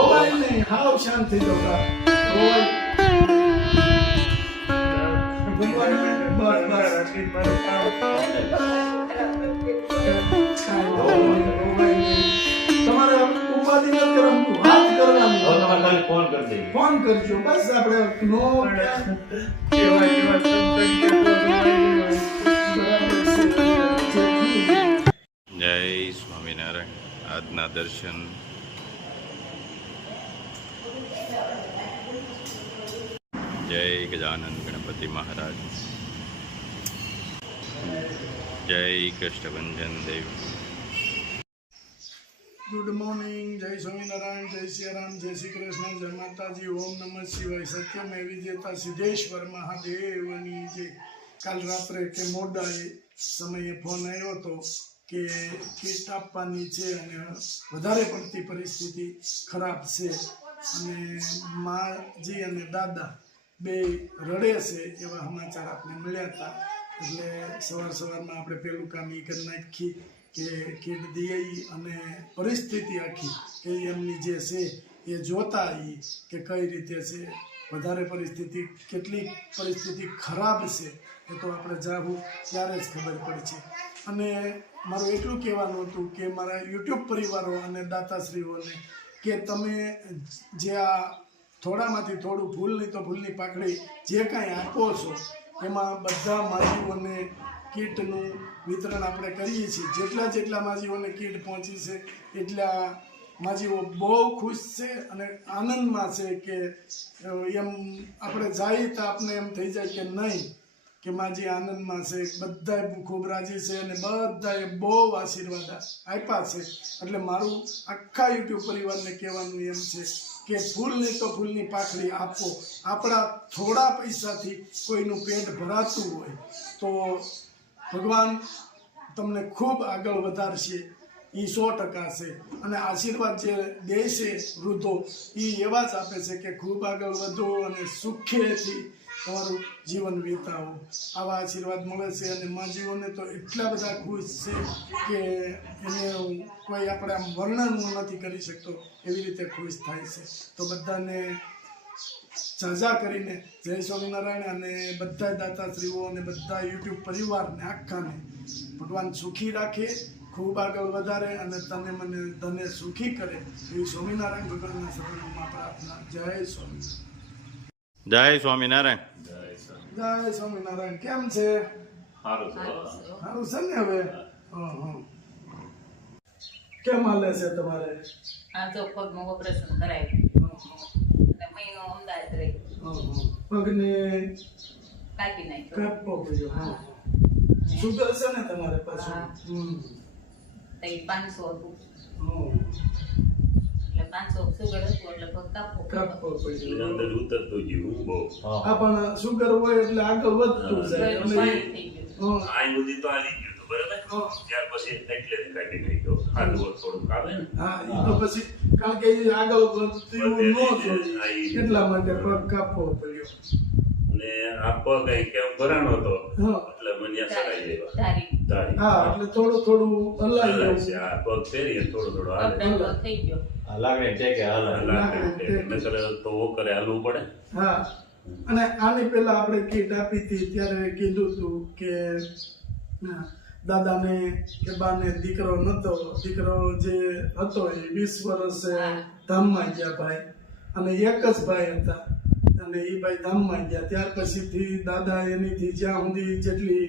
રોવાય નહીં, હાવ શાંત થઈ જાવ તાર. રોવાય ભગવાન બસ તમારે ઉપાધિ નથી કરવાનું, વાત કરવાની. ફોન કરી દે. ફોન કરજો બસ. આપણે નો જય સ્વામિનારાયણ. આજના દર્શન જય ગજાનંદ ગણપતિ મહારાજ, જય કષ્ટભંજન દેવ. Good morning. જય સ્વામિનારાયણ, જય સિયારામ, જય શ્રી કૃષ્ણ, જય માતાજી, ઓમ નમઃ શિવાય. સત્યમ એવી જેતા સિદ્ધેશ્વર મહાદેવની જય. કાલ રાત્રે કે મોડા સમયે ફોન આવ્યો હતો કે કીટ આપવાની છે અને વધારે પડતી પરિસ્થિતિ ખરાબ છે અને માજી અને દાદા બે રડે છે એવા સમાચાર આપણે મળ્યા હતા. એટલે સવારમાં આપણે પેલું કામ એ કરી નાખી કે કીટ દઈએ અને પરિસ્થિતિ આખી કે એમની જે છે એ જોતા કે કઈ રીતે છે, વધારે પરિસ્થિતિ કેટલી પરિસ્થિતિ ખરાબ છે એ તો આપણે જાવું ત્યારે જ ખબર પડશે. અને મારું એટલું કહેવાનું હતું કે મારા યુટ્યુબ પરિવારો અને દાતાશ્રીઓને કે તમે જે આ થોડામાંથી થોડું ભૂલની તો ભૂલની પાકડી જે કાંઈ આપો છો એમાં બધા માજીઓને કીટનું વિતરણ આપણે કરીએ છીએ. જેટલા માજીઓને કીટ પહોંચી છે એટલા માજીઓ બહુ ખુશ છે અને આનંદમાં છે કે એમ આપણે જઈએ તો આપણે એમ થઈ જાય કે નહીં કે માજી આનંદમાં છે. બધાએ ખૂબ રાજી છે અને બધાએ બહુ આશીર્વાદ આપ્યા છે. એટલે મારું આખા યુટ્યુબ પરિવારને કહેવાનું એમ છે કે ફૂલની તો ફૂલની પાખડી આપો. આપણા થોડા પૈસાથી કોઈનું પેટ ભરાતું હોય તો ભગવાન તમને ખૂબ આગળ વધારશે, એ 100% છે. અને આશીર્વાદ જે દે છે વૃદ્ધો એ એવા જ આપે છે કે ખૂબ આગળ વધો અને સુખેથી તમારું જીવન વિતાવો. આવા આશીર્વાદ મળે છે અને માજીઓને તો એટલા બધા ખુશ છે કે એને કોઈ આપણે આમ વર્ણન નથી કરી શકતો એવી રીતે ખુશ થાય છે. તો બધાને સાજા કરીને જય સ્વામિનારાયણ. અને બધા દાતાશ્રીઓ અને બધા યુટ્યુબ પરિવારને આખાને ભગવાન સુખી રાખે, ખૂબ આગળ વધારે અને તને મને ધને સુખી કરે એવી સ્વામિનારાયણ ભગવાનના શરણોમાં પ્રાર્થના. જય સ્વામિનારાયણ. જય સ્વામિનારાયણ. જય સ્વામિનારાયણ. કેમ છે? સારું છે ને? હવે કેમ હાલે છે તમારે? આ તો પગનું ઓપરેશન કરાવ્યું અને મહિનો અમદાવાદ રહ્યો. પગને કાપી નાખ્યો. કાપવો પડ્યો. હા, સુગર છે ને તમારે પાછું? તો એ 500 હતું હમ. એટલે 500 સુગર હતું એટલે પગ કાપવો પડ્યો. અંદર ઉતરતું ગયું બહુ. આ પણ સુગર હોય એટલે આગળ વધતું જાય. થઈ ગયું. આ સુધી તો આવી ગયું હતું બરાબર. ત્યાર પછી એટલે કાઢી નાખ્યો. હાથવું થોડુંક આવે ને. હા, એ તો પછી કારણ કે એ આગળ વધતું ન જોઈએ એટલા માટે પગ કાપવો પડ્યો. અને આ પગ અહીં કેમ ભરાણો હતો હા. એટલે મને સડાઈ દેવા ધારી તાળી. હા, એટલે થોડું હલાવી હલાય દેવું. છે. આ પગ ફેરીએ થોડું હાલે. પગ થઈ ગયો. લાગે તો ઓ કરે હાલવું પડે. હા, અને આની પહેલા આપણે કીટ આપી હતી ત્યારે કીધું હતું કે દાદાને કે બાને દીકરો નતો, દીકરો જે હતો એ 20 વર્ષે ધામમાં ગયા ભાઈ, અને એક જ ભાઈ હતા અને એ ભાઈ ધામમાં ગયા. ત્યાર પછીથી દાદા એનીથી જ્યાં સુધી જેટલી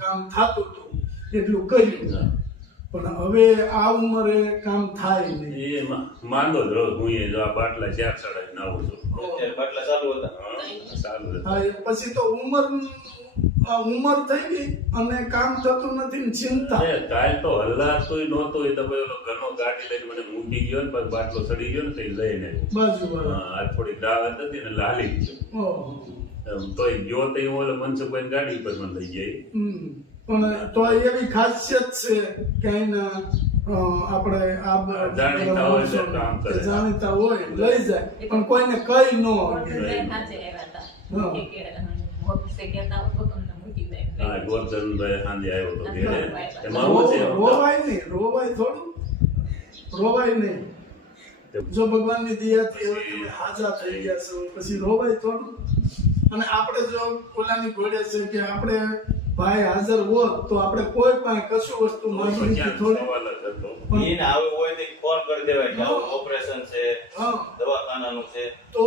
કામ થતું હતું એટલું કર્યું, પણ હવે આ ઉંમરે કામ થાય નહીં. એ માંદો જ રહું હું. એ જો આ બાટલા 4 ચડાવીને આવું છું. બાટલા ચાલુ હતા. ચાલુ હા, પછી તો ઉંમર થઈ ગઈ અને કામ થતું નથી ને ચિંતા. કાલ તો હલાતું નહોતું. એ તો ભાઈ ઓલો ઘરનો ગાડી લઈને મને મૂકી ગયો ને પછી બાટલો ચડી ગયો ને તો લઈને બાજુ આ થોડી દાવત હતી ને લાલી ગયો. તો ગયો તો ઓલો મનસુખભાઈ ગાડી ઉપર મને લઈ ગઈ. પણ તો એવી ખાસિયત છે કે આપણે આ જાણીતા હોય એટલે કામ કરે. જાણીતા હોય લઈ જાય પણ કોઈને કઈ ન હોય. હા, ગોરધનભાઈ સાંજે આવ્યો હતો ઘરે. એમાં શું છે રોવાય નહીં, રોવાય થોડું, રોવાય નહીં. જો ભગવાનની દયાથી હવે તમે હાજા થઈ ગયા છો પછી રોવાય થોડું. અને આપણે જો ઓલાની ઘોડે છે કે આપણે ભાઈ હાજર હોત તો આપણે કોઈ પણ કશું વસ્તુ માંગવી ક્યાં થોડી. સવાલ જ હતો. એને આવું હોય તો ફોન કરી દેવાય કે આવું ઓપરેશન છે, હા દવાખાનાનું છે, તો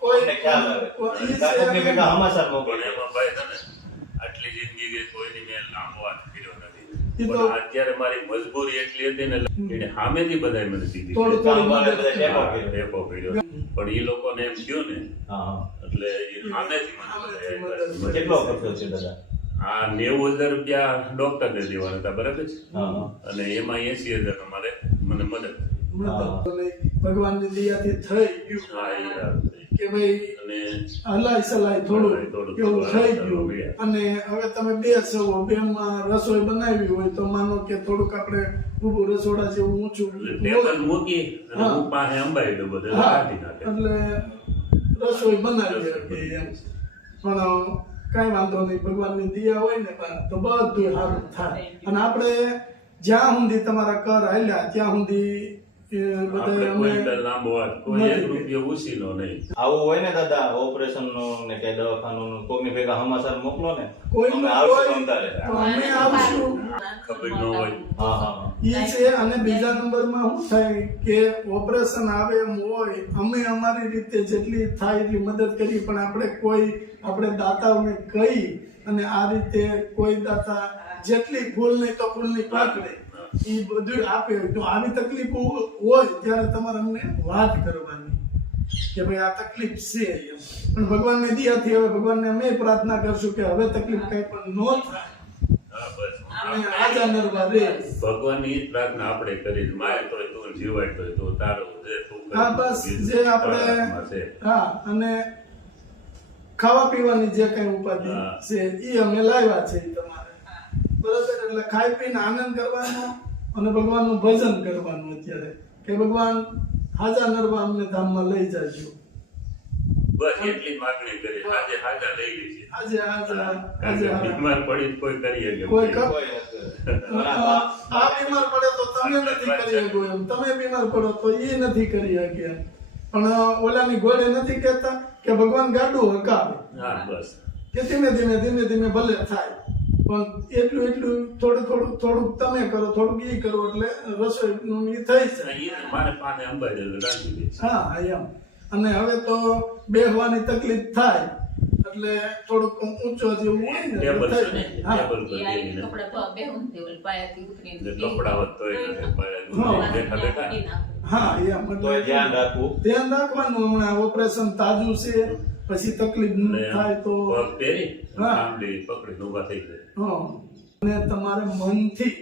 કોઈ તમને ખ્યાલ આવે. ઈ છે કાકોને ભેગા હમાસર પણ મોકલી એમાં ભાઈ છે ને, આટલી જિંદગી કે કોઈની મેં લાંબો હાથ કર્યો નથી. ઈ તો પણ અત્યારે મારી મજબૂરી એટલી હતી ને એટલે સામેથી બધાએ મને દીધી. થોડું થોડું કામવાળા મદદ બધા કરો. ટેકો ટેકો કર્યો. પણ એ લોકોને એમ થયું ને હા એટલે એ સામેથી મને બધાએ કેટલો ખર્ચો છે દાદા? આ 90,000 રૂપિયા ડોક્ટરને દેવાના હતા, બરાબર છે? હા અને એમાં 80,000 અમારે મને મદદ. ભગવાનની દયાથી થઈ ગયું હા, એ વાત. કે ભાઈ અને હલાઈ સલાઈ થોડું થોડું એવું થઈ ગયું. થોડું. અને હવે તમે બે છો, બે માં રસોઈ બનાવી હોય તો માનો કે થોડુંક આપણે ઊભું રસોડા જેવું ઊંચું ટેબલ મૂકી અને હા. હું પાસે અંબાઈ દઉં બધું હા કાઢી નાખે. એટલે રસોઈ બનાવી શકીએ એમ. પણ કાંઈ વાંધો નહીં, ભગવાનની દયા હોય ને તો બધું સારું થાય. અને આપણે જ્યાં સુધી તમારા કર હાલ્યા ત્યાં સુધી આપણે બધા કોઈ અમે દર લાંબો હાથ, કોઈ નથી. 1 રૂપિયો ઉછીનો નહીં. આવું હોય ને દાદા ઓપરેશન નું ને કે દવાખાનું નું કોકની ભેગા હમાસર મોકલો ને કોઈનું અમે આવશું કોઈ- તમતારે. તો અમે આવશું. ખબર ન હોય. હા હા ઈ છે. અને બીજા નંબરમાં શું થાય કે ઓપરેશન આવે એમ હોય, અમે અમારી રીતે જેટલી થાય એટલી મદદ કરી, પણ આપણે દાતાઓને કહી અને આ રીતે કોઈ દાતા જેટલી ભૂલ નહીં તો ભૂલની પકડે એ બધું આપે. તો આવી તકલીફ હોય ત્યારે તમારે અમને વાત કરવાની કે ભાઈ આ તકલીફ છે એમ. પણ ભગવાનની દયાથી હવે ભગવાનને અમે પ્રાર્થના કરશું કે હવે તકલીફ કઈ પણ ન થાય હા, બસ. અને આજા નરવા રે. ભગવાનની ઈ જ પ્રાર્થના આપણે કરી છે. મારે તોય તું જીવાય તોય તું તારું જે તું કરી. હા બસ જે આપણે હાથમાં છે. હા અને ખાવા પીવાની જે કઈ ઉપાધિ હા. છે એ અમે લાવ્યા છે ઈ તમારે બરાબર. એટલે ખાઈ પીને આનંદ કરવાનો અને ભગવાનનું ભજન કરવાનું અત્યારે કે ભગવાન હાજા નરવા અમને ધામમાં લઈ જાજો. બસ એટલી જ માગણી કરી. આજે હાજા લઈ લીધી. આજે બીમાર પડી તો કોઈ કરી શકે કોઈ નહીં. કોઈ નથી. આ બીમાર પડે તો તમે નથી કરી શકો એમ, તમે બીમાર પડો તો એ નથી કરી શકે એમ. પણ ઓલાની ઘોડે નથી કહેતા કે ભગવાન ગાડું હકાવે હા, બસ. કે ધીમે ધીમે ભલે થાય, પણ એટલું થોડુંક તમે કરો, થોડુંક ઈ કરો એટલે રસોઈનું ઈ થઈ જાય. ઈ મારે પાસે અંબાઈ દેલું રાંધી દે. હા એમ. અને હવે તો બેહવાની તકલીફ થાય એટલે થોડુંક ઊંચો જેવું હોય ને ટેબલ એટલે છે ને, થઈ જાય. હા ટેબલ પર ઈ આ બેહીને. કપડાં તો બેહું ને ઓલી પાયાથી ઉતરીને જે કપડાં હોત તોય કરે, હા. બેઠા બેઠા. કાઢી નાખું. હા એમ. તોય એટલે ધ્યાન રાખવું. ધ્યાન રાખવાનું. હમણાં ઓપરેશન તાજું છે, પછી તકલીફ ન ને થાય તો પગ પહેરી હા. આંબલી પકડીને ઊભા થઈ જાય. હા. અને તમારે મનથી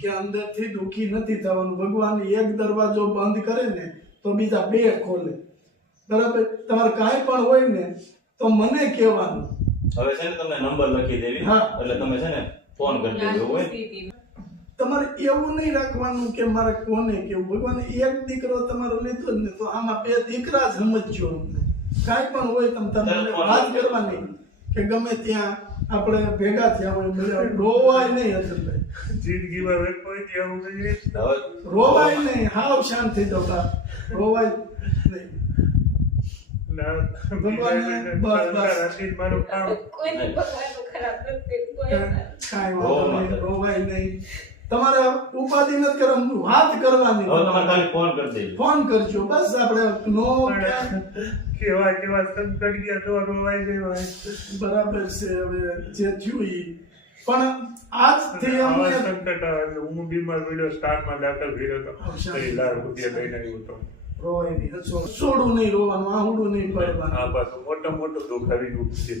કે અંદરથી દુખી નથી થવાનું. ભગવાન એક દરવાજો બંધ કરે ને તો બીજા 2 ખોલે. બરાબર. તમારે કાંઈ પણ હોય ને તો મને કહેવાનું. હવે છે ને તમને નંબર લખી દેવી હા. એટલે તમે છે ને ફોન કરી દેજો હોય. તમારે એવું નહીં રાખવાનું કે મારે કોને કેવું. ભગવાન એક દીકરો તમારો લીધો જ ને તો આમાં 2 દીકરા જ સમજજો અમને. કાંઈ પણ હોય તમે વાત કરવાની કે ગમે ત્યાં આપણે ભેગા થયા હોય મળ્યા હોય. રોવાય નહીં એટલે જિંદગીમાં કોઈ આવું કહીએ હવે રોવાય નહીં. હાવ શાંત થઈ જાવ બા. રોવાય નહીં. ભગવાનને બસ કોઈને ભગવાનનું ખરાબ નથી કોઈ કાંઈ વાંધો નહીં. રોવાય નહીં. તમારે ઉપાધિ નથી કરવાનું, વાત કરવાની. હવે તમારે ખાલી ફોન કરી દેજો. ફોન કરજો બસ. આપણે નો ક્યાં કેવા સંકટ ગયા તો રોવાઈ ગયો. બરાબર છે. હવે જે થયું ઈ પણ આજથી અમને સંકટ આવે હું બીમાર પડ્યો, સ્ટારમાં દાખલ કર્યો હતો. 3 લાખ રૂપિયા લઈને આવ્યો હતો. રોવાય નહીં. હસોડું નહીં રોવાનું, આહુડું નહીં પડવાનું. આ પાછું મોટું દુઃખ આવી ગયું છે.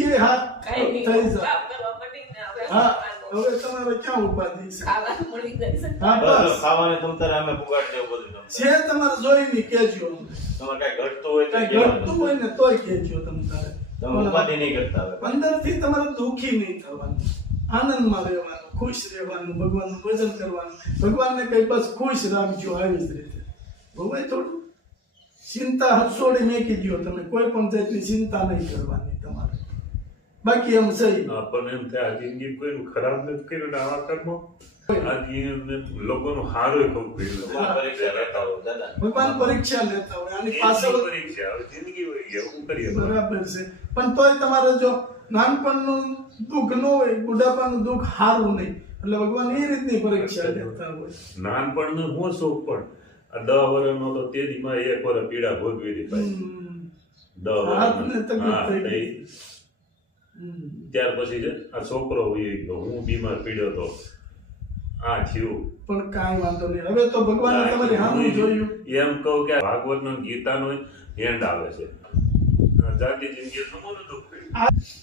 એ હાથ કાંઈ નહીં થઈ જાય. કામ કરવા પડીને હવે હા હવે તમારે ક્યાં ઉપાધિ છે? ખાવાનું મળી જાય છે. હા બસ બસ ખાવાને તમતારે અમે પુગાડી દેવું બધું તમને. છે તમારે જોઈ ની કેજો. તમારે કઈ ઘટતું હોય તો કઈ કહેવાનું. ઘટતું હોય ને તોય કેજો તમારે. તમે ઉપાધિ નહીં કરતા હવે. અંદરથી તમારે દુઃખી નહીં થવાનું, આનંદમાં રહેવાનું, ખુશ રહેવાનું, ભગવાનનું ભજન કરવાનું. ભગવાનને કઈ બસ ખુશ રાખજો. આવી જ રીતે ભગવાન થોડું ચિંતા હસોડી મેકી દો. તમે કોઈ પણ જાતની ચિંતા નહીં કરવાની તમારે. બાકી એમ સહી આપણને એમ થાય આ જિંદગી કોઈનું ખરાબ નથી કર્યું ને આવા કર્મો આ જીવનને લોકોનું હારું ખૂબ કર્યું. ભગવાન પરીક્ષા લેતા હોય દાદા. ભગવાન પરીક્ષા લેતા હોય આની પાછળ પરીક્ષા હવે જિંદગી હોય ગઈ, હવે શું કરીએ? બરાબર છે પણ તોય તમારે જો નાનપણનું દુઃખ ન હોય બુઢાપાનું દુઃખ હારું નહીં એટલે ભગવાન એ રીતની પરીક્ષા લેતા હોય. નાનપણનું હું શોખ પણ આ 10 વર્ષનો તો તે દીમાં 1 વર્ષ પીડા ભોગવી હતી ભાઈ. હમ. 10 હાથને વર્ષ તકલીફ થઈ ગઈ. હમ. ત્યાર પછી છે આ છોકરો હોય ગયો, હું બીમાર પીડ્યો તો આ થયું. પણ કાંઈ વાંધો નહીં હવે તો ભગવાને તમારી સામું જોયું. એમ કહું કે ભાગવતનો ગીતાનો એન્ડ આવે છે. જાતિ જિંદગી નમોનું દુઃખ કર્યું.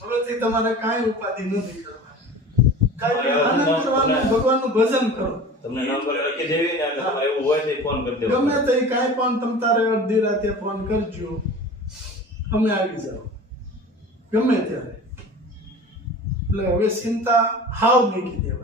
હવેથી તમારે કાંઈ ઉપાધિ નથી કરવાની. કાંઈ આનંદ કરવાનું, ભગવાનનું ભજન કરો. તમને નંબર લખી દેવી ને એટલે તમારે એવું હોય તો ફોન કરી દેવો. ગમે તે કાંઈ પણ તમ તારે અડધી રાતે ફોન કરજો, અમે આવી જાઓ ગમે ત્યારે. એટલે હવે ચિંતા હાવ મૂકી દેવાની.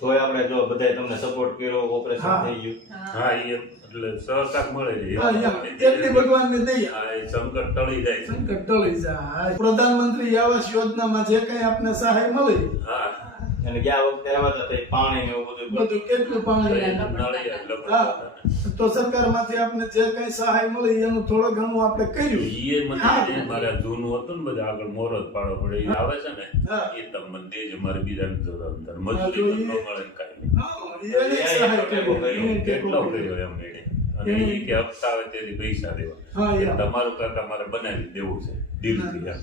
તોય આપણે જો બધાય તમને સપોર્ટ કર્યો, ઓપરેશન હા. થઈ ગયું. હા એ એટલે સહકાર મળે છે. હા, એટલી ભગવાનને દઈએ. હા, એ સંકટ ટળી જાય છે. સંકટ ટળી જાય. પ્રધાનમંત્રી આવાસ યોજનામાં જે કઈ આપને સહાય મળી હા અને ગયા વખતે આવ્યા હતા તો પાણી ને એવું બધું બધું કેટલું પાણી નળી એટલે હા તો સરકારમાંથી આપને જે કઈ સહાય મળી એનું થોડું ઘણું આપણે કર્યું. ઈ મને હા. મારા જૂનું હતું ને બધા આગળ મોરત પાડો પડે ઈ આવે છે ને હા. એ તમને દેજે, મારે બીજાને જરૂર નથી. હા, તો મજૂરી ઈ- પણ ન મળે કાંઈ. હા, એને સહાય કરી. એને કેટલો ટેકો કર્યો. કર્યો એમ એને. અને એને- ઈ કે હપ્તા આવે તેથી પૈસા દેવા. હા, કે યા. તમારું કાકા મારે બનાવી દેવું છે દિલથી એમ.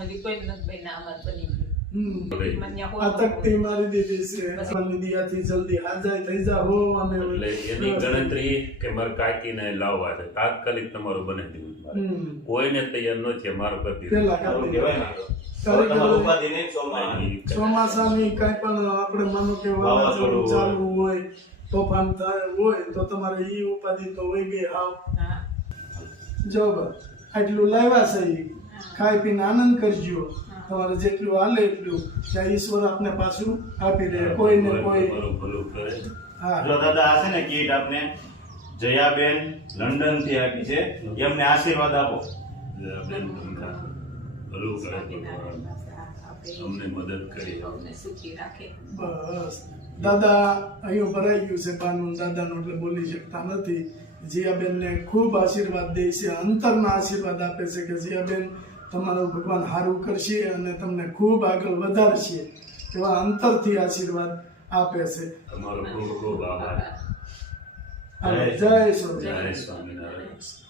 હજી કોઈ નથી બન્યા, આમાં જ બની ગયું. હમ. મને આ હોય તકતી મારી દીધી છે ભગવાનની દયાથી જલ્દી હાજાર થઈ જાઓ અને એટલે એની ગણતરી કે મારે કાકીને લાવવા છે, તાત્કાલિક તમારું બનાવી દેવું છે મારે. હમ. કોઈને તૈયાર નથી, મારું કરી દીધું. પેલા સારું કરી કહેવાય દેવાનું. ને. હવે તમારું ઉપાધિ નહીં સોમાં. ઈ કરે. ચોમાસાની કઈ પણ આપણે માનો કે વાવાઝોડું ચાલુ હોય તોફાન થાય હોય તો તમારે ઈ ઉપાધિ તો હોય ગઈ હાવ. હા. જો બસ આટલું લાવ્યા છે ઈ. ખાઈ પીને આનંદ કરજો. તમારે જેટલું હાલે એટલું ત્યાં ઈશ્વર આપને પાછું આપી દે. કોઈને કોઈ તમારું ભલું કરે. હા જો દાદા આ છે ને કીટ આપને જયાબેન લંડન થી આપી છે, એમને આશીર્વાદ આપો. જે આપણે તમને ભલું કરે ભગવાન. અમને મદદ કરી. અમને સુખી રાખે. બસ દાદા અહીં ભરાઈ ગયું છે બાનું દાદાનું એટલે બોલી શકતા નથી. જીયાબેનને ખૂબ આશીર્વાદ દે છે, અંતરના આશીર્વાદ આપે છે કે જીયાબેન તમારું ભગવાન સારું કરશે અને તમને ખૂબ આગળ વધારશે એવા અંતરથી આશીર્વાદ આપે છે. તમારો ખૂબ ખૂબ આભાર. જય સ્વામિનારાયણ. જય સ્વામિનારાયણ.